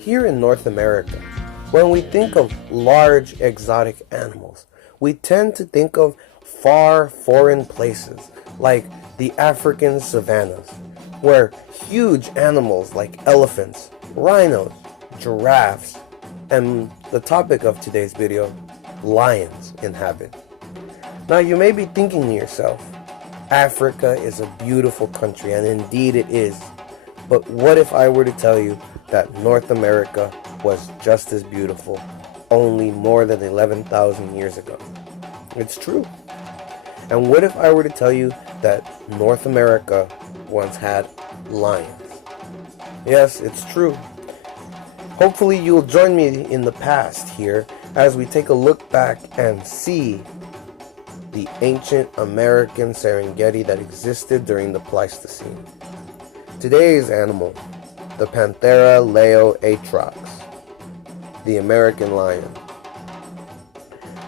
Here in North America, when we think of large exotic animals, we tend to think of far foreign places like the African savannas, where huge animals like elephants, rhinos, giraffes, and the topic of today's video, lions, inhabit. Now you may be thinking to yourself, Africa is a beautiful country, and indeed it is. But what if I were to tell you that North America was just as beautiful only more than 11,000 years ago? It's true. And what if I were to tell you that North America once had lions? Yes, it's true. Hopefully you'll join me in the past here as we take a look back and see the ancient American Serengeti that existed during the Pleistocene. Today's animal, the Panthera leo atrox, the American lion.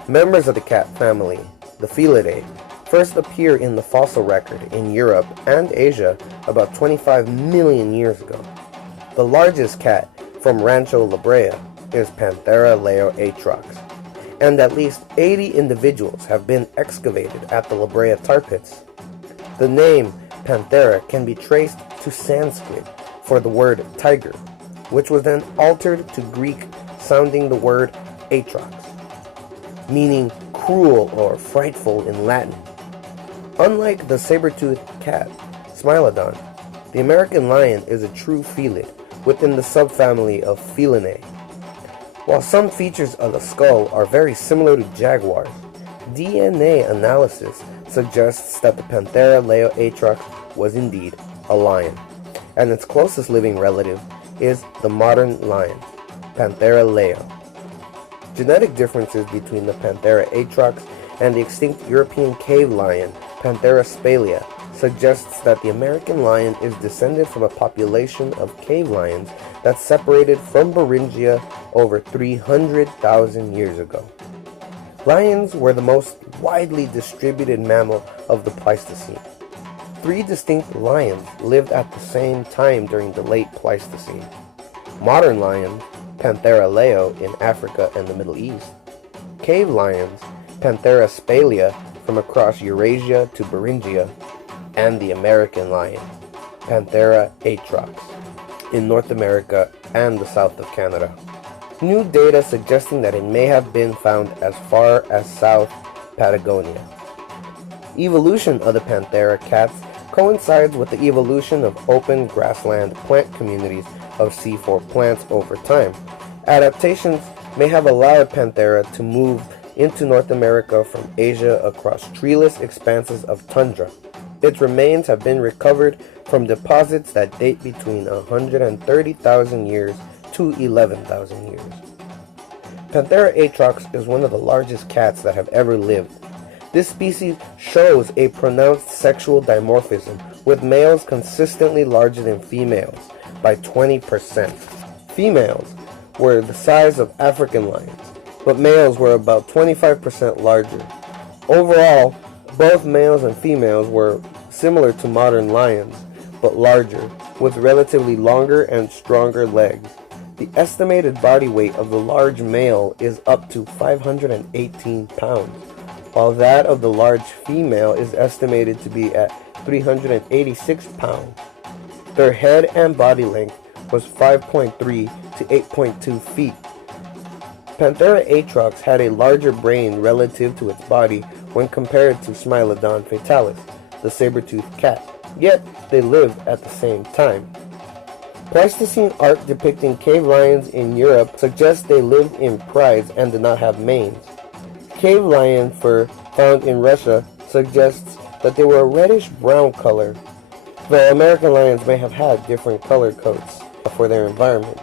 Members of the cat family, the Felidae, first appear in the fossil record in Europe and Asia about 25 million years ago. The largest cat from Rancho La Brea is Panthera leo atrox, and at least 80 individuals have been excavated at the La Brea tar pits. The name Panthera can be traced to Sanskrit for the word tiger, which was then altered to Greek sounding the word atrox, meaning cruel or frightful in Latin. Unlike the saber-toothed cat, Smilodon, the American lion is a true felid within the subfamily of Felinae. While some features of the skull are very similar to jaguars, DNA analysis suggests that the Panthera leo atrox was indeed a lion, and its closest living relative is the modern lion, Panthera leo. Genetic differences between the Panthera atrox and the extinct European cave lion, Panthera spalia, suggests that the American lion is descended from a population of cave lions that separated from Beringia over 300,000 years ago. Lions were the most widely distributed mammal of the Pleistocene. 3 distinct lions lived at the same time during the late Pleistocene. Modern lions, Panthera leo in Africa and the Middle East. Cave lions, Panthera spalia from across Eurasia to Beringia. And the American lion, Panthera atrox, in North America and the south of Canada. New data suggesting that it may have been found as far as South Patagonia. Evolution of the Panthera cats coincides with the evolution of open grassland plant communities of C4 plants over time. Adaptations may have allowed Panthera to move into North America from Asia across treeless expanses of tundra. Its remains have been recovered from deposits that date between 130,000 years to 11,000 years. Panthera atrox is one of the largest cats that have ever lived. This species shows a pronounced sexual dimorphism, with males consistently larger than females by 20%. Females were the size of African lions, but males were about 25% larger. Overall, both males and females were similar to modern lions, but larger, with relatively longer and stronger legs. The estimated body weight of the large male is up to 518 pounds, while that of the large female is estimated to be at 386 pounds. Their head and body length was 5.3 to 8.2 feet. Panthera atrox had a larger brain relative to its body when compared to Smilodon fatalis, the saber-toothed cat, yet they lived at the same time. Pleistocene art depicting cave lions in Europe suggests they lived in prides and did not have manes. Cave lion fur found in Russia suggests that they were a reddish-brown color, though American lions may have had different color coats for their environment.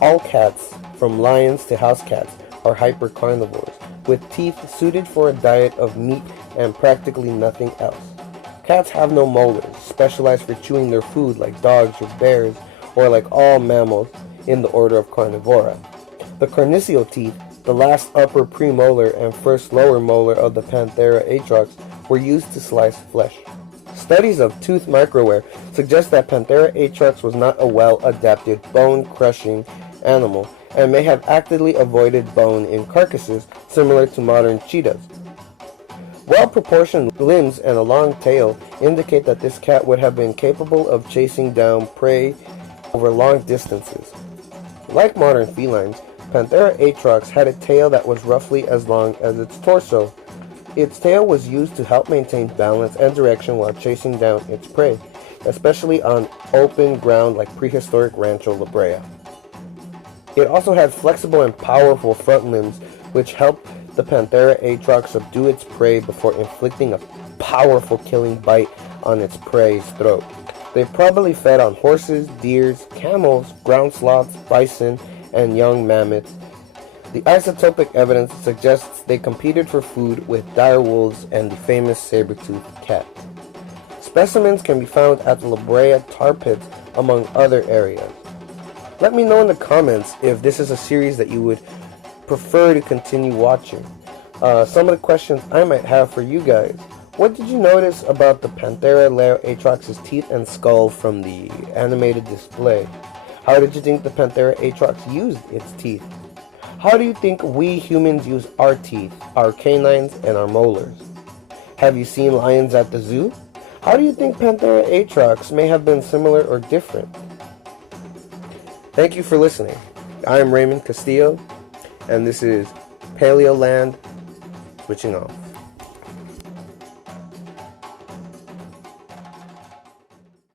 All cats, from lions to house cats, are hypercarnivores, with teeth suited for a diet of meat and practically nothing else. Cats have no molars, specialized for chewing their food like dogs or bears, or like all mammals in the order of Carnivora. The carnassial teeth, the last upper premolar and first lower molar of the Panthera atrox, were used to slice flesh. Studies of tooth microwear suggests that Panthera atrox was not a well-adapted bone-crushing animal and may have actively avoided bone in carcasses similar to modern cheetahs. Well-proportioned limbs and a long tail indicate that this cat would have been capable of chasing down prey over long distances. Like modern felines, Panthera atrox had a tail that was roughly as long as its torso. Its tail was used to help maintain balance and direction while chasing down its prey, especially on open ground like prehistoric Rancho La Brea. It also had flexible and powerful front limbs, which helped the Panthera atrox subdue its prey before inflicting a powerful killing bite on its prey's throat. They probably fed on horses, deers, camels, ground sloths, bison, and young mammoths. The isotopic evidence suggests they competed for food with dire wolves and the famous saber-toothed cat. Specimens can be found at the La Brea tar pits, among other areas. Let me know in the comments if this is a series that you would prefer to continue watching. Some of the questions I might have for you guys. What did you notice about the Panthera atrox's teeth and skull from the animated display? How did you think the Panthera atrox used its teeth? How do you think we humans use our teeth, our canines, and our molars? Have you seen lions at the zoo? How do you think Panthera atrox may have been similar or different? Thank you for listening. I am Raymond Castillo, and this is Paleo Land, switching off.